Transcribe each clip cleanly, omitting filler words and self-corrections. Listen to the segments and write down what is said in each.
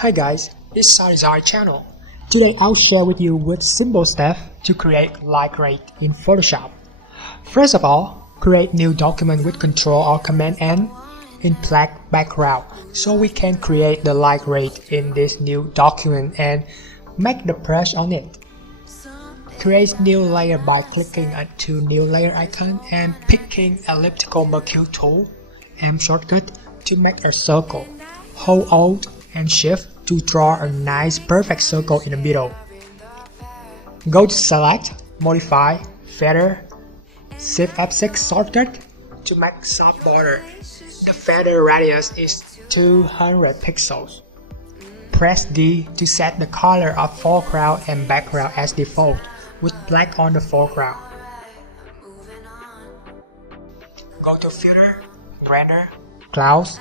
Hi guys, this is Sadesign channel. Today I'll share with you with simple steps to create light rate in Photoshop. First of all, create new document with Control or Command N in black background so we can create the light rate in this new document and make the brush on it. Create new layer by clicking onto new layer icon and picking elliptical mercury tool and shortcut to make a circle. Hold Alt and Shift to draw a nice perfect circle in the middle. Go to Select, Modify, Feather, Shift F6 shortcut to make soft border. The feather radius is 200 pixels. Press D to set the color of foreground and background as default, with black on the foreground. Go to Filter, Render, Clouds.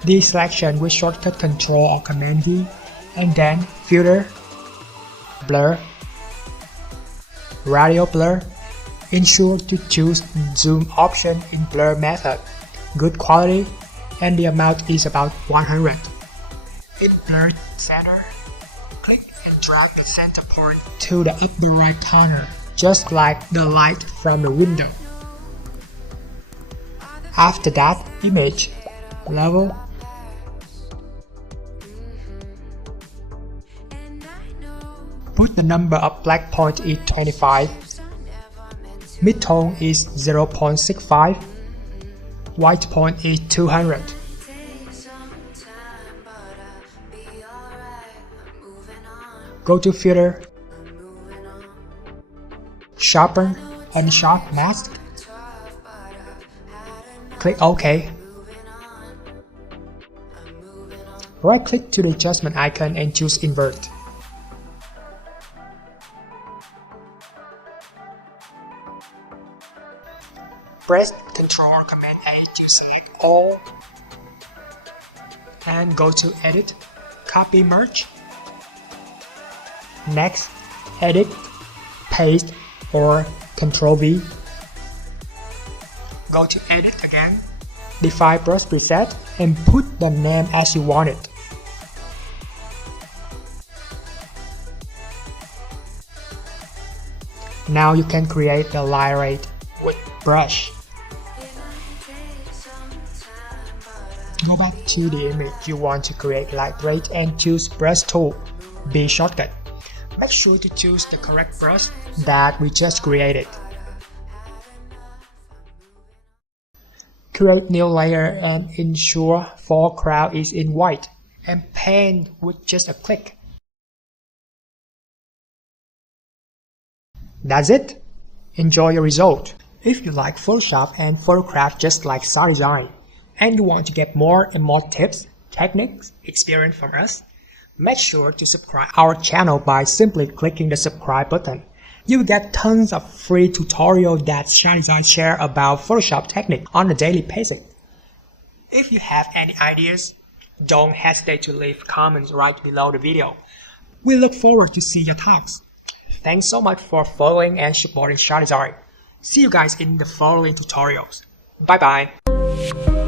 Deselection with shortcut Control or Command V, and then Filter, Blur, Radial Blur. Ensure to choose Zoom option in Blur method. Good quality, and the amount is about 100. In Blur Center, click and drag the center point to the upper right corner, just like the light from the window. After that, Image, Level, put the number of black point is 25, midtone is 0.65, white point is 200. Go to Filter, Sharpen and Sharp Mask. Click OK. Right click to the adjustment icon and choose Invert. Press Ctrl or Command A to select all and go to Edit, Copy Merge. Next, Edit, Paste or Ctrl V. Go to Edit again, define brush preset and put the name as you want it. Now you can create the light rate with brush. Go back to the image you want to create light rate and choose Brush Tool, B shortcut. Make sure to choose the correct brush that we just created. Create new layer and ensure foreground is in white and paint with just a click. That's it. Enjoy your result. If you like Photoshop and photograph just like Sadesign, and you want to get more and more tips, techniques, experience from us, make sure to subscribe our channel by simply clicking the subscribe button. You will get tons of free tutorials that Sadesign share about Photoshop technique on a daily basis. If you have any ideas, don't hesitate to leave comments right below the video. We look forward to see your thoughts. Thanks so much for following and supporting Sadesign. See you guys in the following tutorials. Bye bye.